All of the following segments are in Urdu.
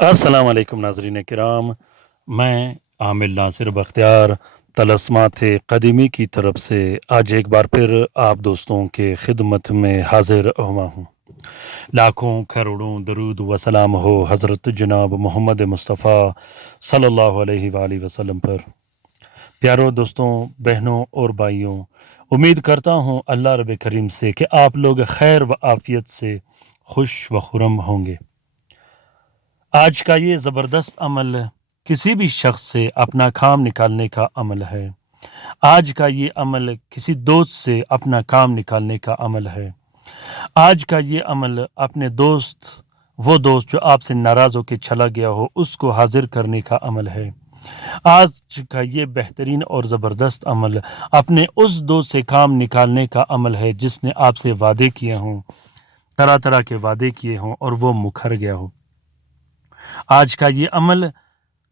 السلام علیکم ناظرین کرام، میں عامر ناصر بختیار طلسمات قدیمی کی طرف سے آج ایک بار پھر آپ دوستوں کے خدمت میں حاضر ہوا ہوں۔ لاکھوں کروڑوں درود و سلام ہو حضرت جناب محمد مصطفیٰ صلی اللہ علیہ وآلہ وسلم پر۔ پیارو دوستوں، بہنوں اور بھائیوں، امید کرتا ہوں اللہ رب کریم سے کہ آپ لوگ خیر و عافیت سے خوش و خرم ہوں گے۔ آج کا یہ زبردست عمل کسی بھی شخص سے اپنا کام نکالنے کا عمل ہے۔ آج کا یہ عمل کسی دوست سے اپنا کام نکالنے کا عمل ہے۔ آج کا یہ عمل اپنے وہ دوست جو آپ سے ناراض ہو کے چلا گیا ہو اس کو حاضر کرنے کا عمل ہے۔ آج کا یہ بہترین اور زبردست عمل اپنے اس دوست سے کام نکالنے کا عمل ہے جس نے آپ سے وعدے کیے ہوں، طرح طرح کے وعدے کیے ہوں اور وہ مکر گیا ہو۔ آج کا یہ عمل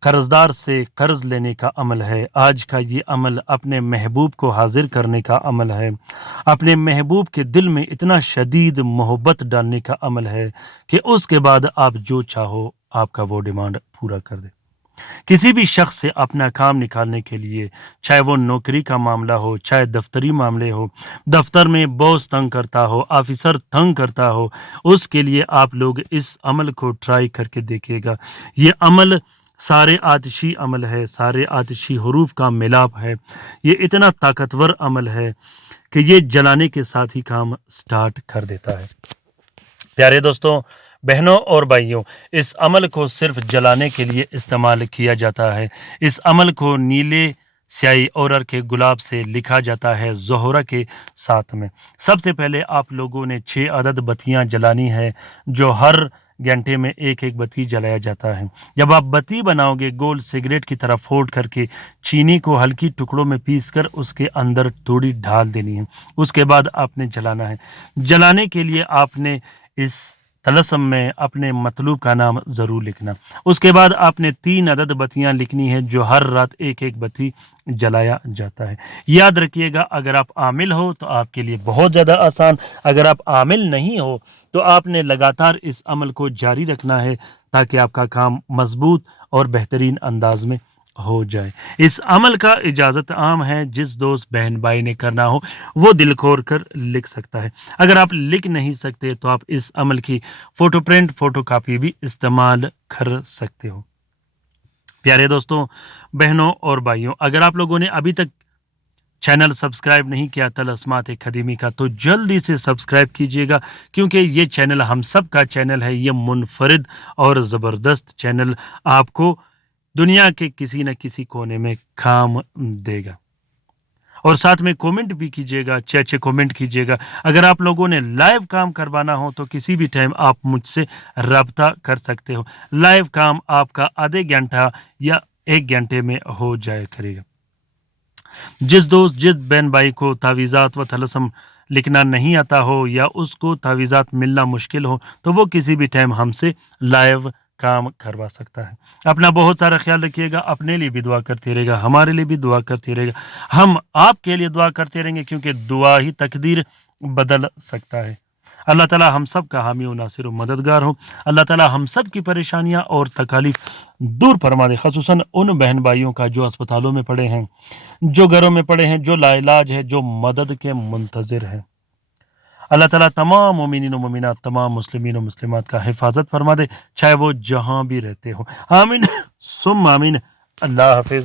قرضدار سے قرض لینے کا عمل ہے۔ آج کا یہ عمل اپنے محبوب کو حاضر کرنے کا عمل ہے۔ اپنے محبوب کے دل میں اتنا شدید محبت ڈالنے کا عمل ہے کہ اس کے بعد آپ جو چاہو آپ کا وہ ڈیمانڈ پورا کر دے۔ کسی بھی شخص سے اپنا کام نکالنے کے لیے، چاہے وہ نوکری کا معاملہ ہو، چاہے دفتری معاملے ہو، دفتر میں باس تنگ کرتا ہو، آفیسر تنگ کرتا ہو، اس کے لیے آپ لوگ اس عمل کو ٹرائی کر کے دیکھیے گا۔ یہ عمل سارے آتشی عمل ہے، سارے آتشی حروف کا ملاپ ہے۔ یہ اتنا طاقتور عمل ہے کہ یہ جلانے کے ساتھ ہی کام سٹارٹ کر دیتا ہے۔ پیارے دوستوں، بہنوں اور بھائیوں، اس عمل کو صرف جلانے کے لیے استعمال کیا جاتا ہے۔ اس عمل کو نیلے سیاہی اورر کے گلاب سے لکھا جاتا ہے زہرہ کے ساتھ میں۔ سب سے پہلے آپ لوگوں نے 6 عدد بتیاں جلانی ہے جو ہر گھنٹے میں ایک ایک بتی جلایا جاتا ہے۔ جب آپ بتی بناؤ گے گول سگریٹ کی طرح فولڈ کر کے چینی کو ہلکی ٹکڑوں میں پیس کر اس کے اندر تھوڑی ڈال دینی ہے۔ اس کے بعد آپ نے جلانا ہے۔ جلانے کے لیے آپ نے اس طلسم میں اپنے مطلوب کا نام ضرور لکھنا۔ اس کے بعد آپ نے 3 عدد بتیاں لکھنی ہے جو ہر رات ایک ایک بتی جلایا جاتا ہے۔ یاد رکھیے گا، اگر آپ عامل ہو تو آپ کے لیے بہت زیادہ آسان، اگر آپ عامل نہیں ہو تو آپ نے لگاتار اس عمل کو جاری رکھنا ہے تاکہ آپ کا کام مضبوط اور بہترین انداز میں ہو جائے۔ اس عمل کا اجازت عام ہے، جس دوست بہن بھائی نے کرنا ہو وہ دل کھول کر لکھ سکتا ہے۔ اگر آپ لکھ نہیں سکتے تو آپ اس عمل کی فوٹو پرنٹ، فوٹو کاپی بھی استعمال کر سکتے ہو۔ پیارے دوستوں، بہنوں اور بھائیوں، اگر آپ لوگوں نے ابھی تک چینل سبسکرائب نہیں کیا طلسمات قدیمی کا تو جلدی سے سبسکرائب کیجیے گا، کیونکہ یہ چینل ہم سب کا چینل ہے۔ یہ منفرد اور زبردست چینل آپ کو دنیا کے کسی نہ کسی کونے میں کام دے گا۔ اور ساتھ میں کومنٹ بھی کیجیے گا، اچھے کومنٹ کیجیے گا۔ اگر آپ لوگوں نے لائیو کام کروانا ہو تو کسی بھی ٹائم آپ مجھ سے رابطہ کر سکتے ہو۔ لائیو کام آپ کا آدھے گھنٹہ یا 1 گھنٹے میں ہو جائے کرے گا۔ جس دوست، جس بہن بھائی کو تعویذات و طلسم لکھنا نہیں آتا ہو یا اس کو تعویذات ملنا مشکل ہو تو وہ کسی بھی ٹائم ہم سے لائیو کام کروا سکتا ہے۔ اپنا بہت سارا خیال رکھیے گا، اپنے لیے بھی دعا کرتے رہے گا، ہمارے لیے بھی دعا کرتے رہے گا، ہم آپ کے لیے دعا کرتے رہیں گے، کیونکہ دعا ہی تقدیر بدل سکتا ہے۔ اللہ تعالیٰ ہم سب کا حامی و ناصر و مددگار ہو۔ اللہ تعالیٰ ہم سب کی پریشانیاں اور تکالیف دور فرما دے، خصوصاً ان بہن بھائیوں کا جو اسپتالوں میں پڑے ہیں، جو گھروں میں پڑے ہیں، جو لا علاج ہے، جو مدد کے منتظر ہیں۔ اللہ تعالیٰ تمام مومنین و مومنات، تمام مسلمین و مسلمات کا حفاظت فرما دے، چاہے وہ جہاں بھی رہتے ہو۔ آمین ثم آمین۔ اللہ حافظ۔